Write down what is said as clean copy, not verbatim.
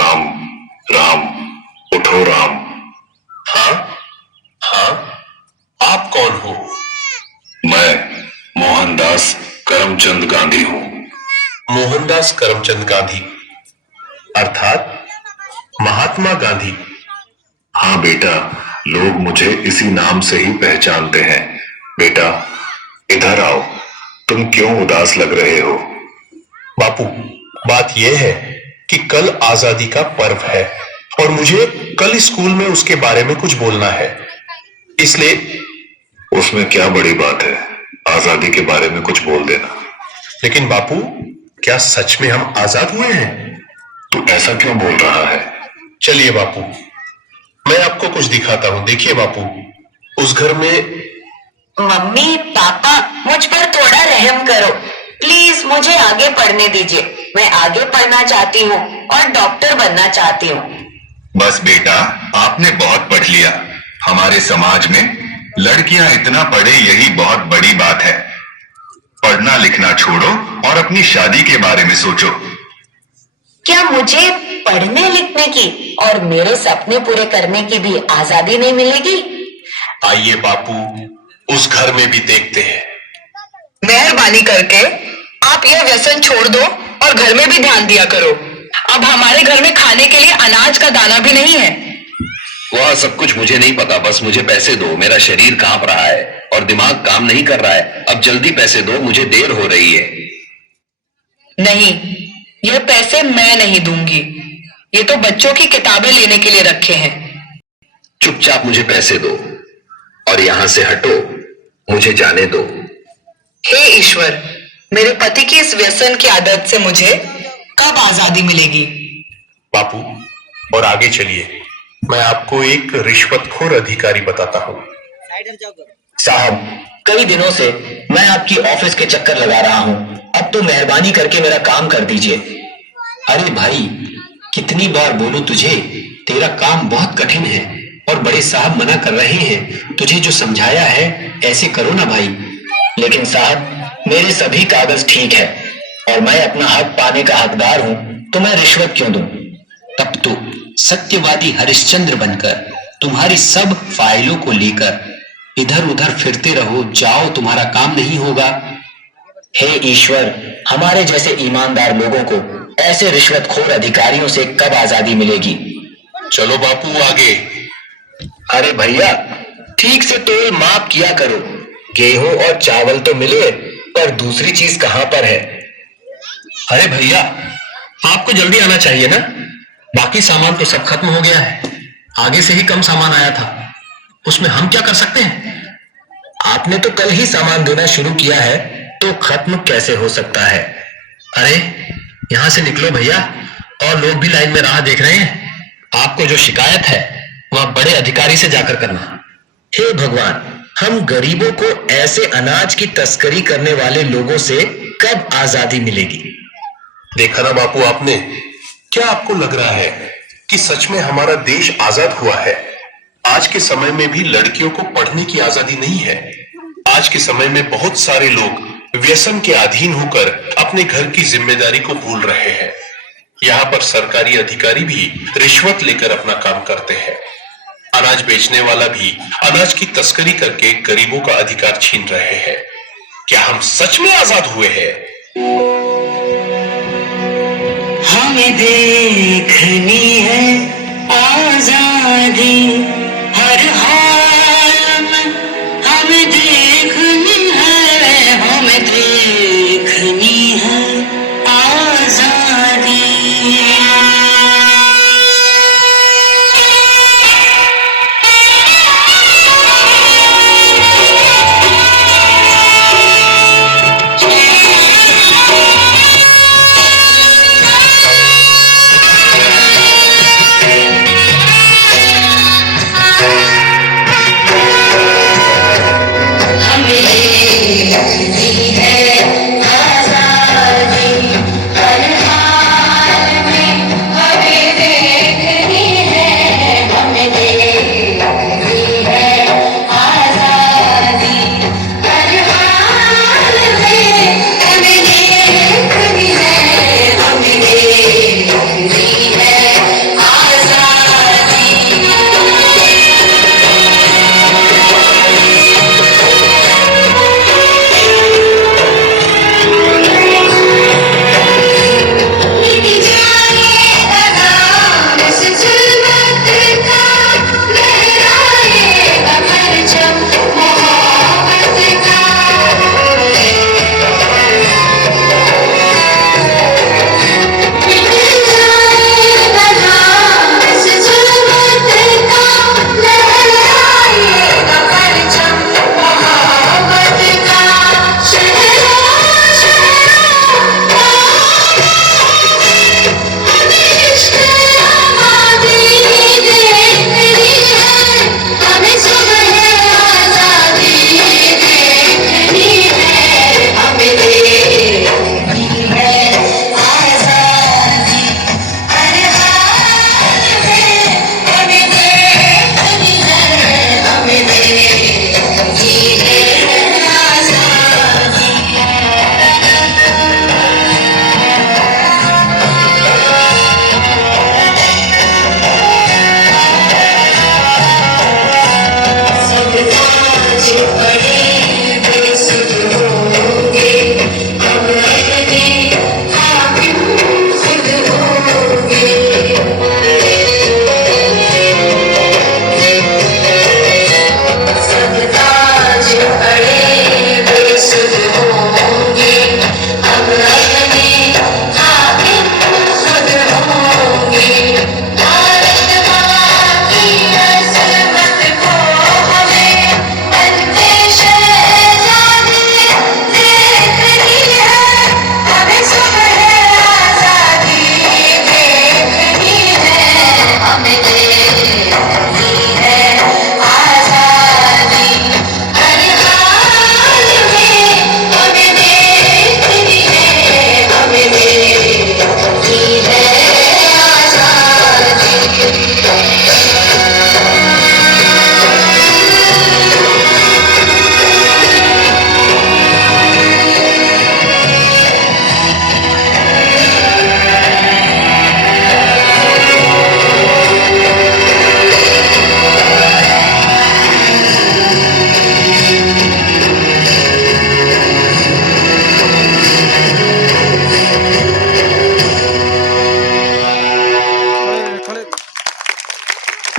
राम, राम, उठो राम। हाँ हाँ, आप कौन हो? मैं मोहनदास करमचंद गांधी हूँ। मोहनदास करमचंद गांधी अर्थात महात्मा गांधी? हाँ बेटा, लोग मुझे इसी नाम से ही पहचानते हैं। बेटा इधर आओ, तुम क्यों उदास लग रहे हो? बापू, बात यह है कि कल आजादी का पर्व है और मुझे कल स्कूल में उसके बारे में कुछ बोलना है, इसलिए। उसमें क्या बड़ी बात है, आजादी के बारे में कुछ बोल देना। लेकिन बापू, क्या सच में हम आजाद हुए हैं? तू ऐसा क्यों बोल रहा है? चलिए बापू, मैं आपको कुछ दिखाता हूं। देखिए बापू, उस घर में। मम्मी पापा, मुझ पर थोड़ा रहम करो प्लीज, मुझे आगे पढ़ने दीजिए। मैं आगे पढ़ना चाहती हूँ और डॉक्टर बनना चाहती हूँ। बस बेटा, आपने बहुत पढ़ लिया। हमारे समाज में लड़कियां इतना पढ़े यही बहुत बड़ी बात है। पढ़ना लिखना छोड़ो और अपनी शादी के बारे में सोचो। क्या मुझे पढ़ने लिखने की और मेरे सपने पूरे करने की भी आजादी नहीं मिलेगी? आइए बापू, उस घर में भी देखते हैं। मेहरबानी करके आप यह व्यसन छोड़ दो और घर में भी ध्यान दिया करो। अब हमारे घर में खाने के लिए अनाज का दाना भी नहीं है। वह सब कुछ मुझे नहीं पता, बस मुझे पैसे दो। मेरा शरीर कांप रहा है और दिमाग काम नहीं कर रहा है। अब जल्दी पैसे दो, मुझे देर हो रही है। नहीं, यह पैसे मैं नहीं दूंगी। ये तो बच्चों की किताबें लेने के लिए रखे हैं। चुपचाप मुझे पैसे दो और यहां से हटो, मुझे जाने दो। हे ईश्वर, मेरे पति की इस व्यसन की आदत से मुझे कब आजादी मिलेगी? बापू, और आगे चलिए, मैं आपको एक रिश्वतखोर अधिकारी बताता हूँ। साहब, कई दिनों से मैं आपकी ऑफिस के चक्कर लगा रहा हूँ। अब तो मेहरबानी करके मेरा काम कर दीजिए। अरे भाई, कितनी बार बोलूं तुझे, तेरा काम बहुत कठिन है और बड़े साहब मना कर रहे हैं। तुझे जो समझाया है ऐसे करो ना भाई। लेकिन साहब, मेरे सभी कागज ठीक है और मैं अपना हक पाने का हकदार हूँ, तो मैं रिश्वत क्यों दूं? तब तो सत्यवादी हरिश्चंद्र बनकर तुम्हारी सब फाइलों को लेकर इधर उधर फिरते रहो, जाओ, तुम्हारा काम नहीं होगा। हे ईश्वर, हमारे जैसे ईमानदार लोगों को ऐसे रिश्वतखोर अधिकारियों से कब आजादी मिलेगी? चलो बापू आगे। अरे भैया, ठीक से तोल माप किया करो। गेहूं और चावल तो मिले, पर दूसरी चीज कहां पर है? अरे भैया, आपको जल्दी आना चाहिए ना। बाकी सामान तो सब खत्म हो गया है। आगे से ही कम सामान आया था, उसमें हम क्या कर सकते हैं? आपने तो कल ही सामान देना शुरू किया है, तो खत्म कैसे हो सकता है? अरे यहां से निकलो भैया, और लोग भी लाइन में राह देख रहे हैं। आपको जो शिकायत है वह बड़े अधिकारी से जाकर करना। हे भगवान, हम गरीबों को ऐसे अनाज की तस्करी करने वाले लोगों से कब आजादी मिलेगी? देखा ना बापू आपने, क्या आपको लग रहा है कि सच में हमारा देश आजाद हुआ है? आज के समय में भी लड़कियों को पढ़ने की आजादी नहीं है। आज के समय में बहुत सारे लोग व्यसन के अधीन होकर अपने घर की जिम्मेदारी को भूल रहे हैं। यहाँ पर सरकारी अधिकारी भी रिश्वत लेकर अपना काम करते हैं। अनाज बेचने वाला भी अनाज की तस्करी करके गरीबों का अधिकार छीन रहे हैं। क्या हम सच में आजाद हुए हैं? हमें देखनी है आजादी, हर हाल में हमें देखनी है, हमें देखनी है आजादी।